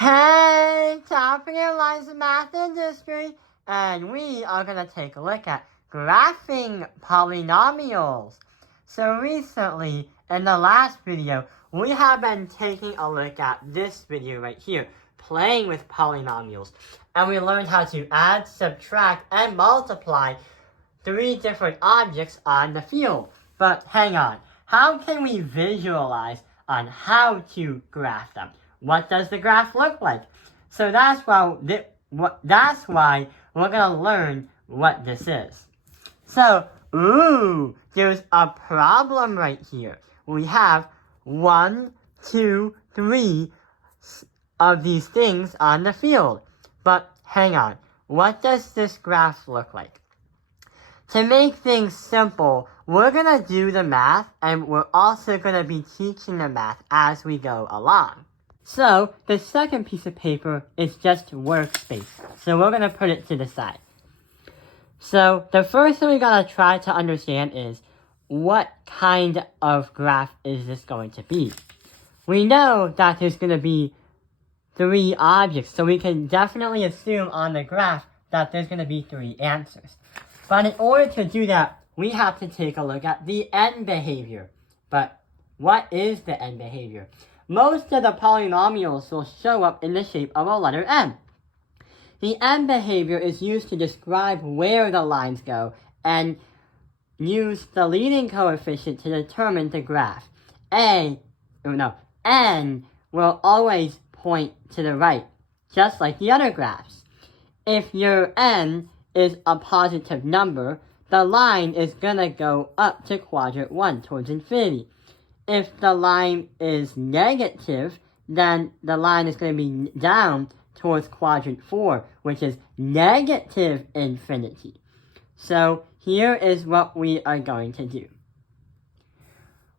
Hey, topping your lines of math industry, and we are going to take a look at graphing polynomials. So recently, in the last video, we have been taking a look at this video right here, playing with polynomials, and we learned how to add, subtract, and multiply three different objects on the field. But hang on, how can we visualize on how to graph them? What does the graph look like? So that's why we're going to learn what this is. So, there's a problem right here. We have 1, 2, 3 of these things on the field. But hang on, what does this graph look like? To make things simple, we're going to do the math, and we're also going to be teaching the math as we go along. So, the second piece of paper is just workspace. So we're going to put it to the side. So, the first thing we got to try to understand is, what kind of graph is this going to be? We know that there's going to be 3 objects, so we can definitely assume on the graph that there's going to be 3 answers. But in order to do that, we have to take a look at the end behavior. But what is the end behavior? Most of the polynomials will show up in the shape of a letter n. The end behavior is used to describe where the lines go and use the leading coefficient to determine the graph. N will always point to the right, just like the other graphs. If your n is a positive number, the line is going to go up to quadrant 1 towards infinity. If the line is negative, then the line is going to be down towards quadrant 4, which is negative infinity. So here is what we are going to do.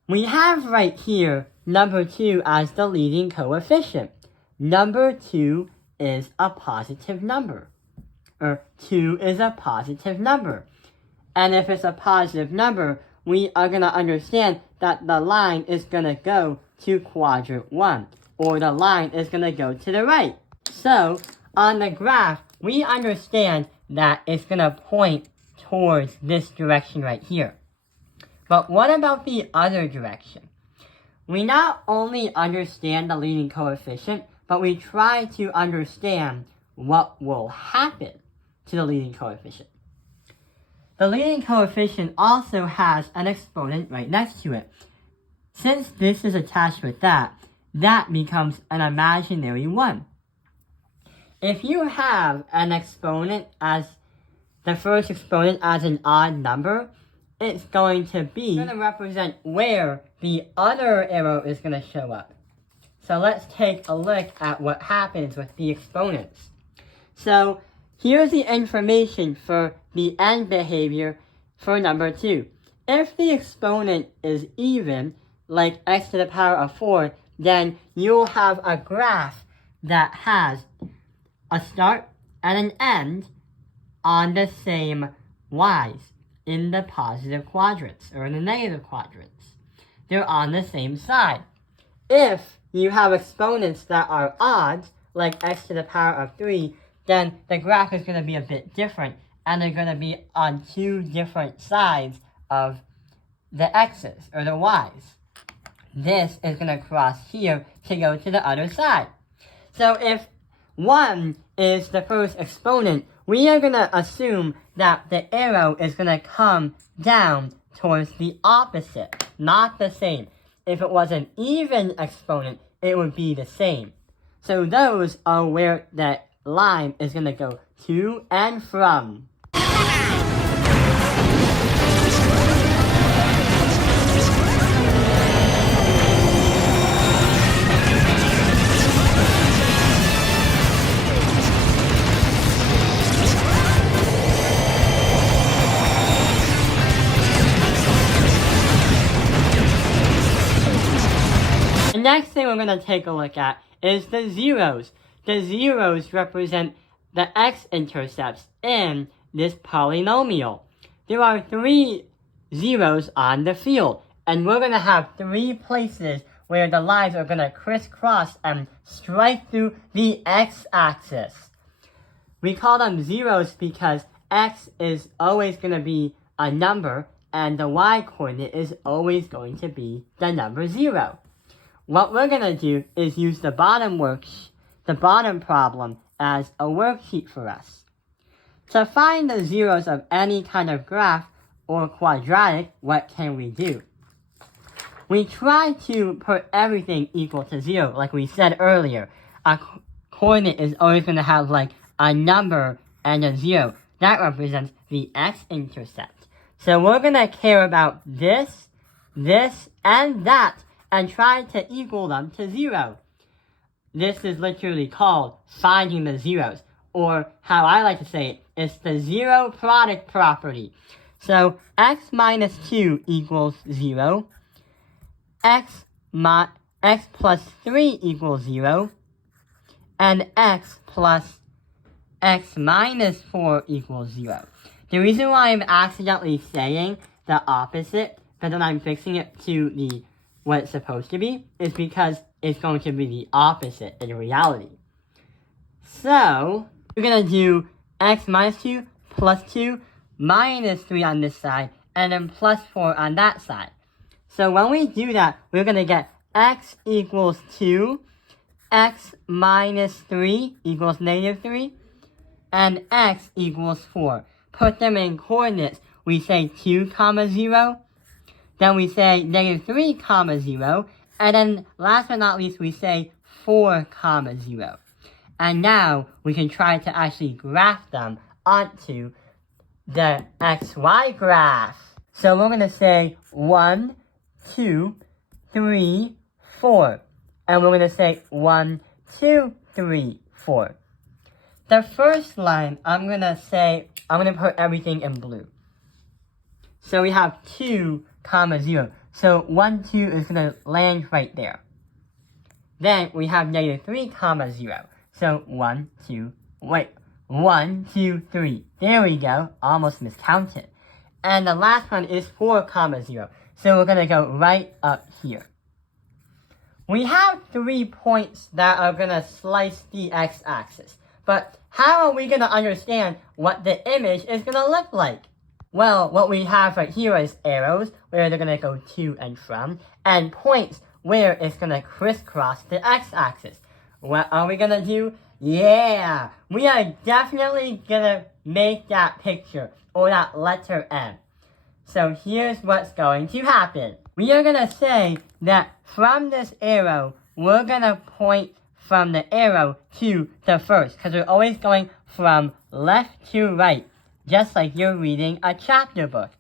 We have right here number 2 as the leading coefficient. Number 2 is a positive number. 2 is a positive number. And if it's a positive number, we are going to understand that the line is going to go to quadrant 1, or the line is going to go to the right. So, on the graph, we understand that it's going to point towards this direction right here. But what about the other direction? We not only understand the leading coefficient, but we try to understand what will happen to the leading coefficient. The leading coefficient also has an exponent right next to it. Since this is attached with that becomes an imaginary 1. If you have an exponent as the first exponent as an odd number, it's going to represent where the other arrow is going to show up. So let's take a look at what happens with the exponents. So here's the information for the end behavior for number 2. If the exponent is even, like x to the power of 4, then you'll have a graph that has a start and an end on the same y's in the positive quadrants, or in the negative quadrants. They're on the same side. If you have exponents that are odds, like x to the power of 3, then the graph is going to be a bit different, and they're going to be on 2 different sides of the x's, or the y's. This is going to cross here to go to the other side. So if 1 is the first exponent, we are going to assume that the arrow is going to come down towards the opposite, not the same. If it was an even exponent, it would be the same. So those are where the line is going to go to and from. The next thing we're going to take a look at is the zeros. The zeros represent the x-intercepts in this polynomial. There are 3 zeros on the field, and we're going to have 3 places where the lines are going to crisscross and strike through the x-axis. We call them zeros because x is always going to be a number and the y-coordinate is always going to be the number 0. What we're going to do is use the bottom problem as a worksheet for us. To find the zeros of any kind of graph or quadratic, what can we do? We try to put everything equal to 0, like we said earlier. A coordinate is always going to have like a number and a 0. That represents the x-intercept. So we're going to care about this, and that, and try to equal them to 0. This is literally called finding the zeros, or how I like to say it, it's the zero product property. So x minus 2 equals 0, x plus 3 equals 0, and x plus x minus 4 equals 0. The reason why I'm accidentally saying the opposite, but then I'm fixing it to what it's supposed to be, is because it's going to be the opposite in reality. So, we're going to do x minus 2 plus 2 minus 3 on this side, and then plus 4 on that side. So when we do that, we're going to get x equals 2, x minus 3 equals negative 3, and x equals 4. Put them in coordinates. We say 2 comma 0, then we say negative 3 comma 0, and then last but not least we say 4 comma 0. And now we can try to actually graph them onto the xy graph. So we're going to say 1, 2, 3, 4. And we're going to say 1, 2, 3, 4. The first line, I'm going to put everything in blue. So we have 2 comma 0. So 1, 2 is going to land right there. Then we have negative 3 comma 0. So 1, 2, 3. There we go. Almost miscounted. And the last one is 4 comma 0. So we're going to go right up here. We have 3 points that are going to slice the x-axis. But how are we going to understand what the image is going to look like? Well, what we have right here is arrows, where they're going to go to and from, and points, where it's going to crisscross the x-axis. What are we going to do? Yeah! We are definitely going to make that picture, or that letter M. So here's what's going to happen. We are going to say that from this arrow, we're going to point from the arrow to the first, because we're always going from left to right, just like you're reading a chapter book.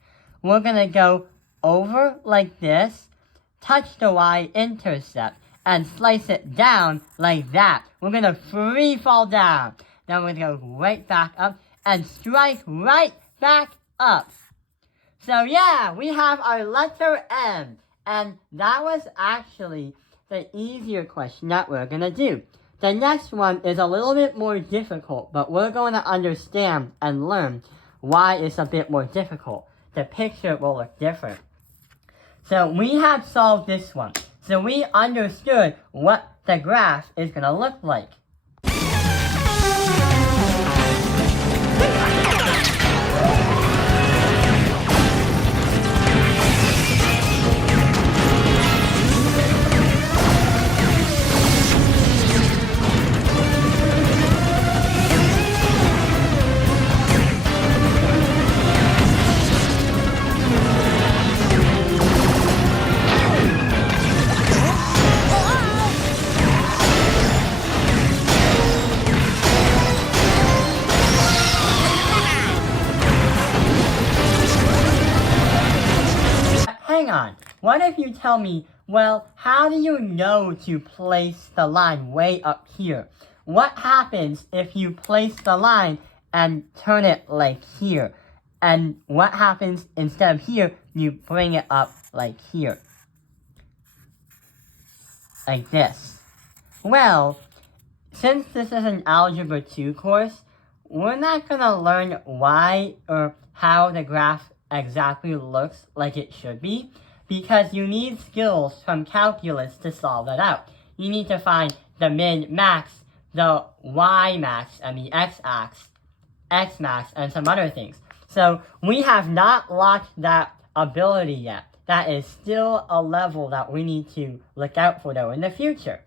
We're going to go over like this, touch the y-intercept, and slice it down like that. We're going to free fall down. Then we're going to go right back up and strike right back up. So yeah, we have our letter M. And that was actually the easier question that we're going to do. The next one is a little bit more difficult, but we're going to understand and learn why it's a bit more difficult. The picture will look different. So we have solved this one. So we understood what the graph is going to look like. Hang on, what if you tell me, well, how do you know to place the line way up here? What happens if you place the line and turn it like here? And what happens instead of here, you bring it up like here? Like this. Well, since this is an Algebra 2 course, we're not going to learn why or how the graph exactly looks like it should be, because you need skills from calculus to solve it out. You need to find the min-max, the y-max, and the x-max, and some other things. So we have not locked that ability yet. That is still a level that we need to look out for, though, in the future.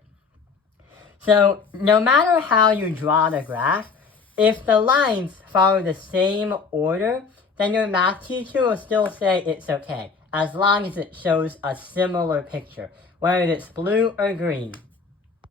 So no matter how you draw the graph, if the lines follow the same order, then your math teacher will still say it's okay, as long as it shows a similar picture, whether it's blue or green.